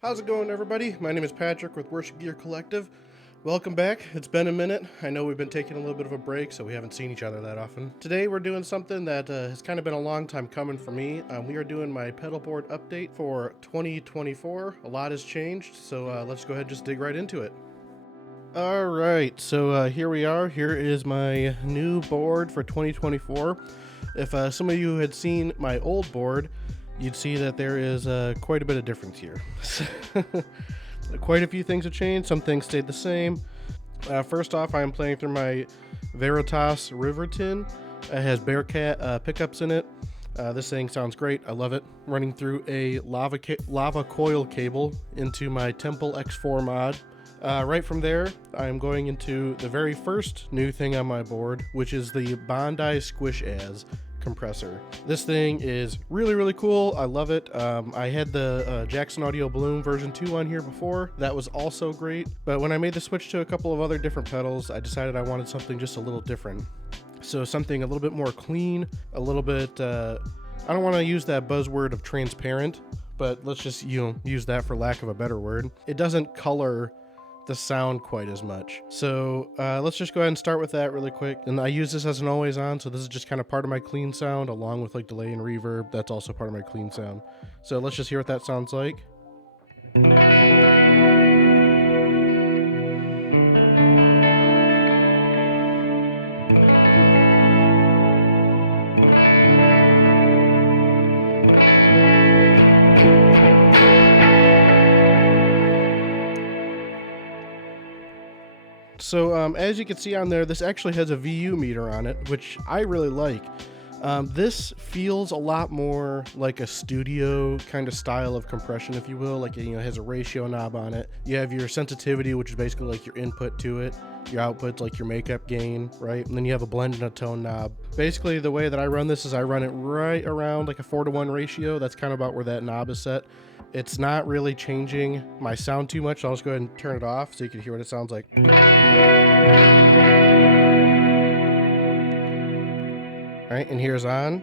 How's it going, everybody? My name is Patrick with Worship Gear Collective. Welcome back. It's been a minute. I know we've been taking a little bit of a break, so we haven't seen each other that often. Today we're doing something that has kind of been a long time coming for me. We are doing my pedal board update for 2024. A lot has changed, so let's go ahead and just dig right into it. Alright, so here we are. Here is my new board for 2024. If some of you had seen my old board, you'd see that there is quite a bit of difference here. Quite a few things have changed. Some things stayed the same. First off, I am playing through my Veritas Riverton. It has Bearcat pickups in it. This thing sounds great. I love it. Running through a lava coil cable into my Temple X4 mod. Right from there, I'm going into the very first new thing on my board, which is the Bondi Squish Az compressor. This thing is really cool. I love it. I had the Jackson Audio Bloom version 2 on here before. That was also great. But when I made the switch to a couple of other different pedals, I decided I wanted something just a little different. So something a little bit more clean, a little bit, I don't want to use that buzzword of transparent, but let's just, use that for lack of a better word. It doesn't color the sound quite as much. So let's just go ahead and start with that really quick. And I use this as an always on, so this is just kind of part of my clean sound along with like delay and reverb. That's also part of my clean sound. So let's just hear what that sounds like. So as you can see on there, this actually has a VU meter on it, which I really like. This feels a lot more like a studio kind of style of compression, if you will. Like, it has a ratio knob on it. You have your sensitivity, which is basically like your input to it. Your output's like your makeup gain, right? And then you have a blend and a tone knob. Basically, the way that I run this is I run it right around like a 4:1 ratio. That's kind of about where that knob is set. It's not really changing my sound too much. I'll just go ahead and turn it off so you can hear what it sounds like. All right, and here's on.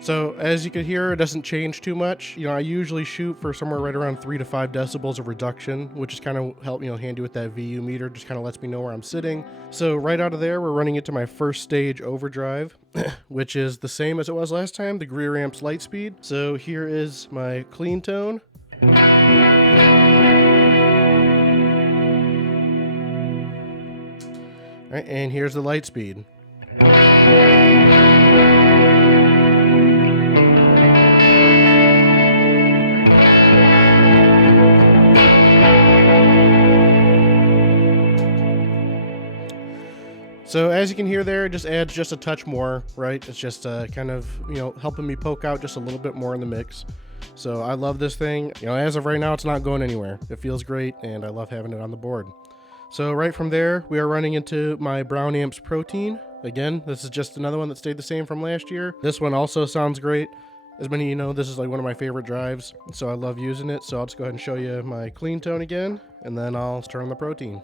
So as you can hear, it doesn't change too much. I usually shoot for somewhere right around 3 to 5 decibels of reduction, which is kind of help handy with that VU meter. Just kind of lets me know where I'm sitting. So right out of there, we're running into my first stage overdrive, which is the same as it was last time, the Greer Amps Lightspeed. So here is my clean tone. All right, and here's the Lightspeed. So as you can hear there, it just adds just a touch more, right? It's just kind of, helping me poke out just a little bit more in the mix. So I love this thing. As of right now, it's not going anywhere. It feels great, and I love having it on the board. So right from there, we are running into my Brown Amps Protein. Again, this is just another one that stayed the same from last year. This one also sounds great. As many of you know, this is like one of my favorite drives, so I love using it. So I'll just go ahead and show you my clean tone again, and then I'll turn on the Protein.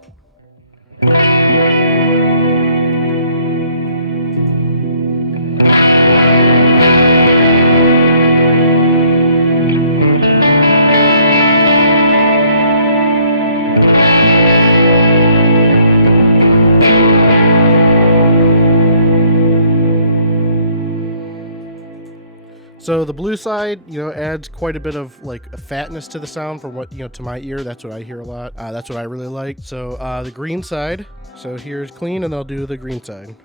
So the blue side, adds quite a bit of like a fatness to the sound from what, to my ear. That's what I hear a lot. That's what I really like. So the green side, so here's clean, and I'll do the green side.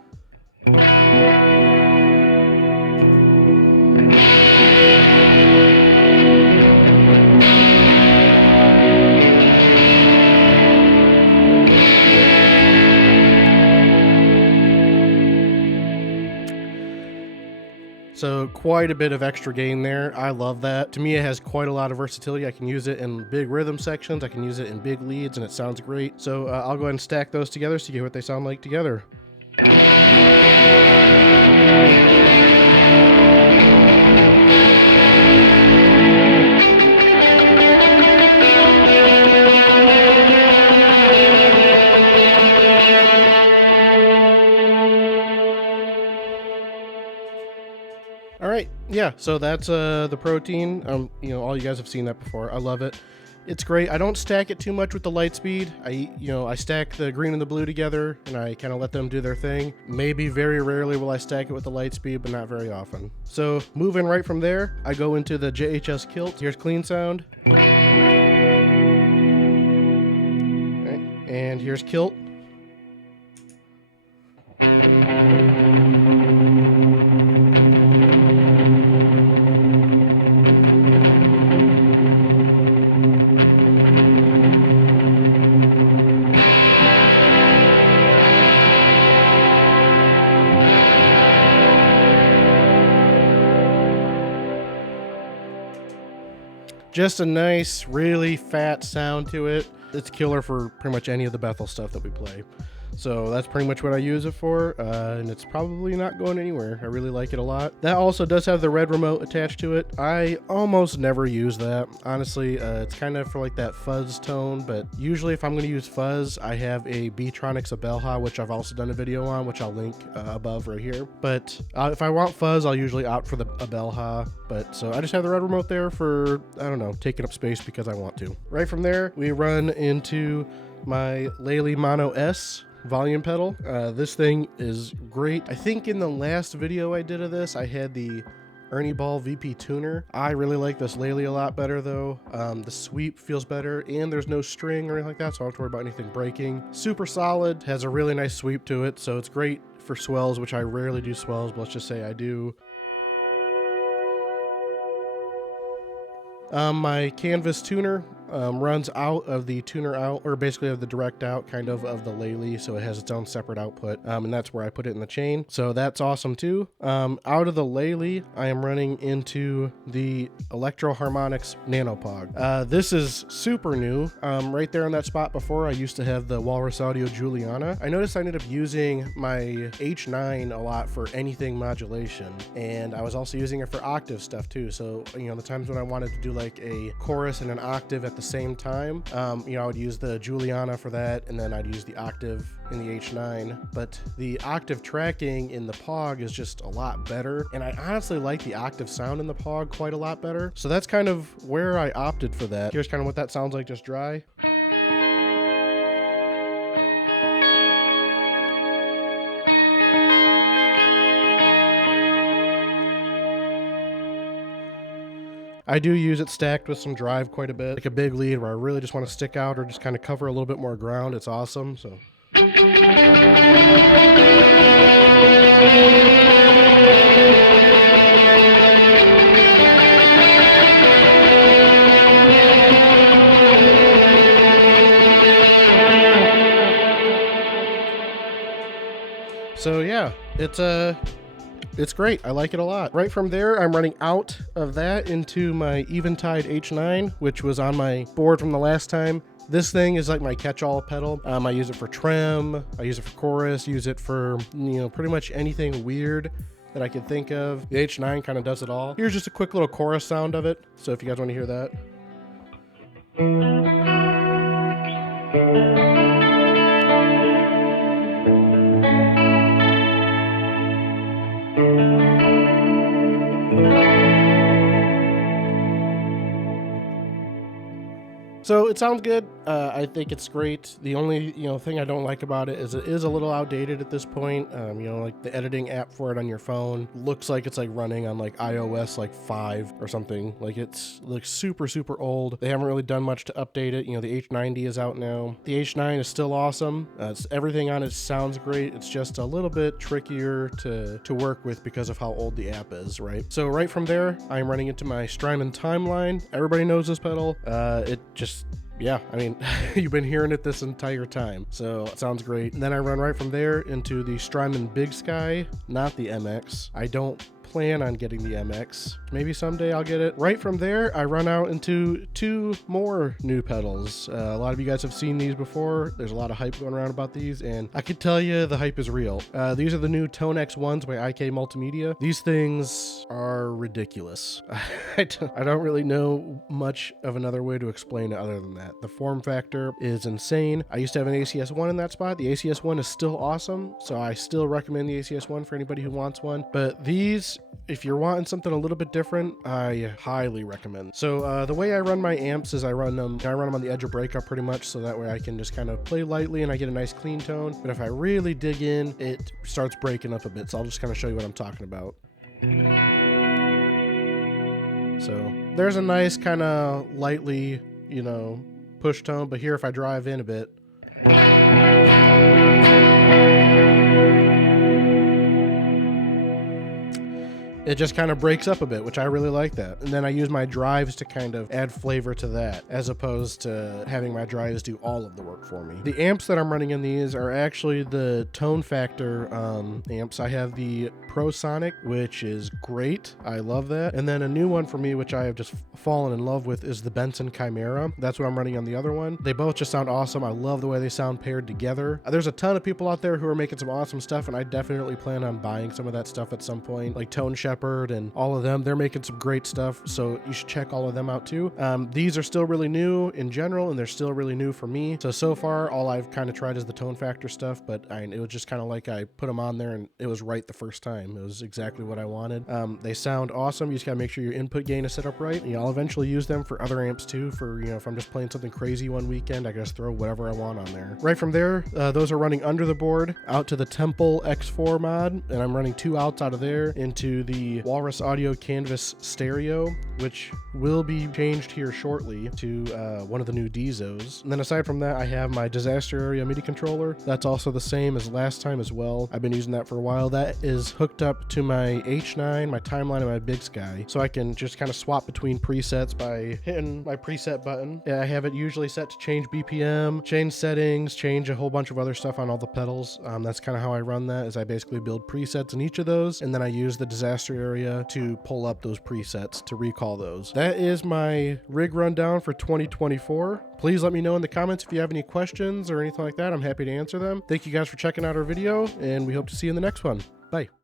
So quite a bit of extra gain there. I love that. To me, it has quite a lot of versatility. I can use it in big rhythm sections. I can use it in big leads, and it sounds great. So I'll go ahead and stack those together so you get what they sound like together. All right, yeah, so that's the protein. All you guys have seen that before. I love it. It's great. I don't stack it too much with the Lightspeed. I stack the green and the blue together, and I kind of let them do their thing. Maybe very rarely will I stack it with the Lightspeed, but not very often. So moving right from there, I go into the JHS Kilt. Here's clean sound. All right, and here's Kilt. Just a nice, really fat sound to it. It's killer for pretty much any of the Bethel stuff that we play. So that's pretty much what I use it for, and it's probably not going anywhere. I really like it a lot. That also does have the red remote attached to it. I almost never use that. Honestly, it's kind of for like that fuzz tone, but usually if I'm going to use fuzz, I have a Beatronics Abelha, which I've also done a video on, which I'll link above right here. But if I want fuzz, I'll usually opt for the Abelha. But so I just have the red remote there for, I don't know, taking up space because I want to. Right from there, we run into my Lely Mono S volume pedal. This thing is great. I think in the last video I did of this, I had the Ernie Ball VP tuner. I really like this Lely a lot better though. The sweep feels better and there's no string or anything like that, so I don't have to worry about anything breaking. Super solid, has a really nice sweep to it, so it's great for swells, which I rarely do swells, but let's just say I do. My Canvas tuner runs out of the tuner out, or basically of the direct out kind of the Lely, so it has its own separate output, and that's where I put it in the chain, so that's awesome too. Out of the Lely, I am running into the Electro Harmonix Nanopog. This is super new. Right there in that spot before, I used to have the Walrus Audio Juliana. I noticed I ended up using my H9 a lot for anything modulation, and I was also using it for octave stuff too, so the times when I wanted to do like a chorus and an octave at the same time, I would use the Juliana for that, and then I'd use the octave in the H9. But the octave tracking in the Pog is just a lot better, and I honestly like the octave sound in the Pog quite a lot better, so that's kind of where I opted for that. Here's kind of what that sounds like just dry. I do use it stacked with some drive quite a bit, like a big lead where I really just want to stick out or just kind of cover a little bit more ground. It's awesome. So. So yeah, it's great. I like it a lot. Right from there, I'm running out of that into my Eventide H9, which was on my board from the last time. This thing is like my catch-all pedal. I use it for trem, I use it for chorus, use it for, pretty much anything weird that I can think of. The H9 kind of does it all. Here's just a quick little chorus sound of it, so if you guys want to hear that. So it sounds good. I think it's great. The only thing I don't like about it is a little outdated at this point. Like the editing app for it on your phone looks like it's like running on like iOS like 5 or something. Like it's like super old. They haven't really done much to update it. The H90 is out now. The H9 is still awesome. Everything on it sounds great. It's just a little bit trickier to work with because of how old the app is, right? So right from there, I'm running into my Strymon Timeline. Everybody knows this pedal. Yeah, I mean, you've been hearing it this entire time, so it sounds great. And then I run right from there into the Strymon Big Sky, not the MX. I don't plan on getting the MX. Maybe someday I'll get it. Right from there, I run out into 2 more new pedals. A lot of you guys have seen these before. There's a lot of hype going around about these, and I can tell you the hype is real. These are the new Tone X1s by IK Multimedia. These things are ridiculous. I don't really know much of another way to explain it other than that. The form factor is insane. I used to have an ACS1 in that spot. The ACS1 is still awesome, so I still recommend the ACS1 for anybody who wants one. But these if you're wanting something a little bit different, I highly recommend. So the way I run my amps is I run them on the edge of breakup pretty much, so that way I can just kind of play lightly and I get a nice clean tone. But if I really dig in, it starts breaking up a bit. So I'll just kind of show you what I'm talking about. So there's a nice kind of lightly, you know, push tone, but here if I drive in a bit, it just kind of breaks up a bit, which I really like that. And then I use my drives to kind of add flavor to that, as opposed to having my drives do all of the work for me. The amps that I'm running in these are actually the Tone Factor amps. I have the ProSonic, which is great. I love that. And then a new one for me, which I have just fallen in love with, is the Benson Chimera. That's what I'm running on the other one. They both just sound awesome. I love the way they sound paired together. There's a ton of people out there who are making some awesome stuff, and I definitely plan on buying some of that stuff at some point, like Tone Shepherd and all of them. They're making some great stuff, so you should check all of them out too. These are still really new in general, and they're still really new for me. So far, all I've kind of tried is the Tone Factor stuff, but it was just kind of like I put them on there and it was right the first time. It was exactly what I wanted. They sound awesome. You just gotta make sure your input gain is set up right. I'll eventually use them for other amps too, for, you know, if I'm just playing something crazy one weekend, I can just throw whatever I want on there. Right from there, those are running under the board out to the Temple X4 mod, and I'm running 2 outs out of there into the Walrus Audio Canvas Stereo, which will be changed here shortly to one of the new Dezos. And then aside from that, I have my Disaster Area MIDI controller. That's also the same as last time as well. I've been using that for a while. That is hooked up to my H9, my Timeline, and my Big Sky, so I can just kind of swap between presets by hitting my preset button. And I have it usually set to change BPM, change settings, change a whole bunch of other stuff on all the pedals. That's kind of how I run that, is I basically build presets in each of those, and then I use the Disaster Area to pull up those presets to recall those. That is my rig rundown for 2024. Please let me know in the comments if you have any questions or anything like that. I'm happy to answer them. Thank you guys for checking out our video, and we hope to see you in the next one. Bye.